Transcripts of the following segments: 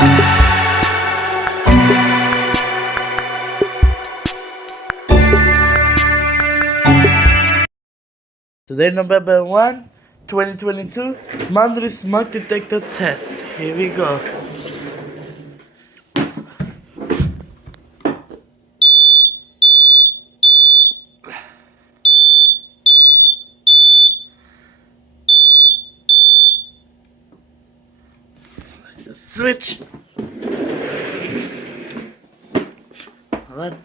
Today, November 1, 2022, monthly smoke detector test. Here we go. Switch. Hold on.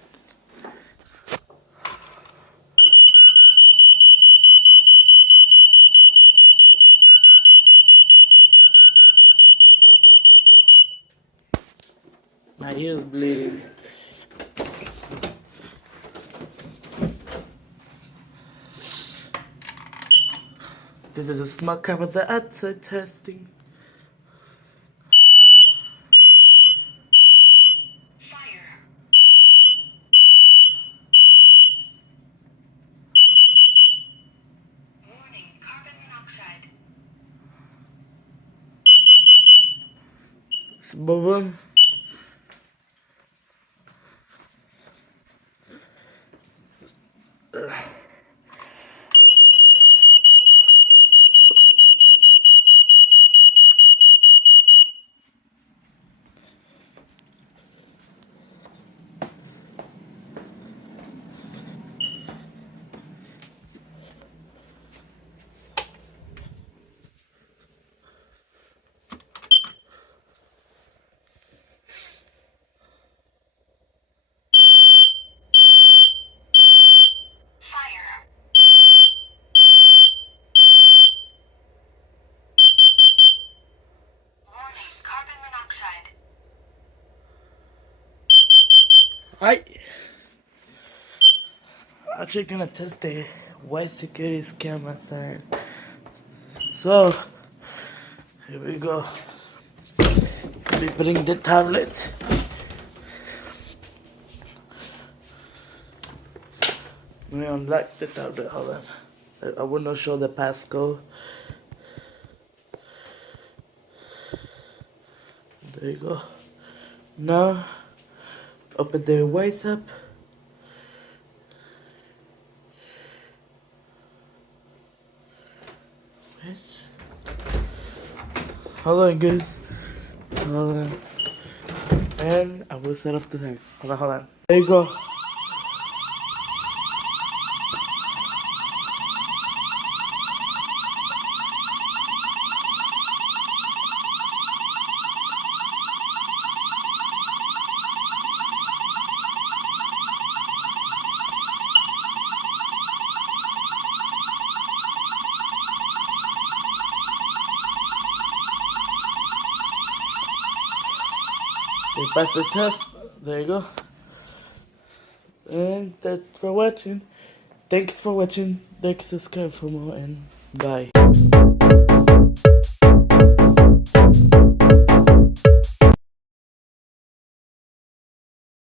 My ear is bleeding. This is a smoke cover the outside testing. Fire. Warning, carbon monoxide. Boom. Fire. Warning, carbon monoxide. I'm actually gonna test the white security camera sign. So, here we go. We bring the tablet. Let me unlock the tablet. Hold on. I will not show the passcode. There you go. Now, open the WhatsApp. Yes. Hold on, guys. Hold on. And I will set off the thing. Hold on. There you go. We passed the test. There you go. And thanks for watching. Thanks for watching. Like, subscribe for more, and bye.